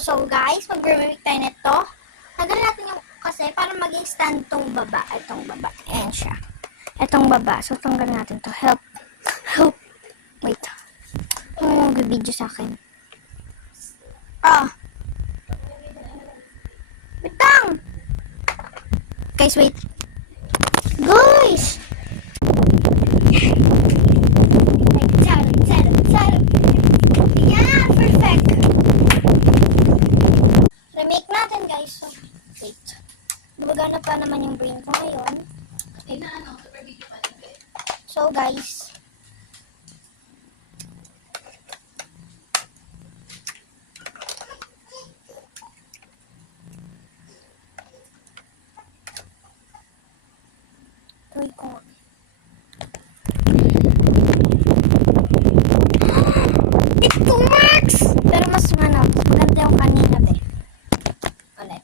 So guys, mag-remake tayo nito. Tanggalin natin yung, kasi para maging stand tong baba. Itong baba. Ayan siya. Itong baba. So tanggalin natin to. Help. Help. Wait. Mag-video sa akin. Bitang! Guys, wait. Guys! Yeah, perfect. Remake natin, guys. So, wait. Gumagana pa naman yung brain ko ngayon. So, guys. Tuloy ko. It works! Pero mas maganda yung kanina, be. Ulit.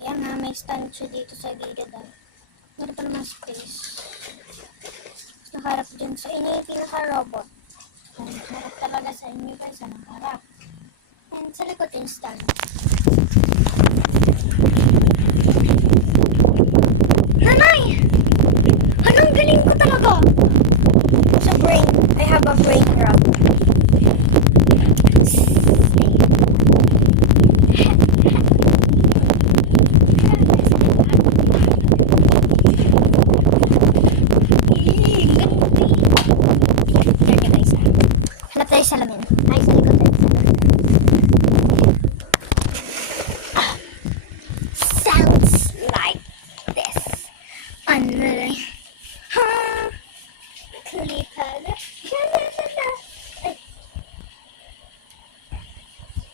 Ayan na, may stand siya dito sa gilid. Meron pa naman space. Nakaharap dyan sa inyo yung pinaka-robot. Harap talaga sa inyo guys, nakaharap. And sa likod yung stand. Nanay! Anong galing ko talaga? Sa brain, I have a brain rub. Salamin. Ay, sa likod tayo. Sounds like this. Anlay. Ha! Kulipala. Shalalala. Ay.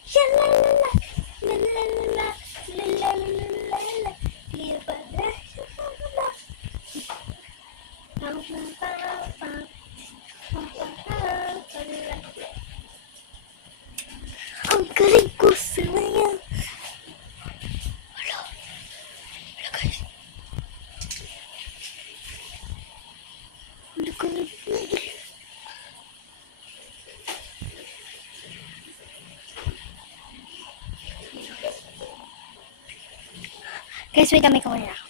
Shalalala. Lalalala. Lalalala. Kulipala. Shalalala. Ang galing ko sa maya. Wala guys. Wala ko na. Guys, wait, kami ko muna.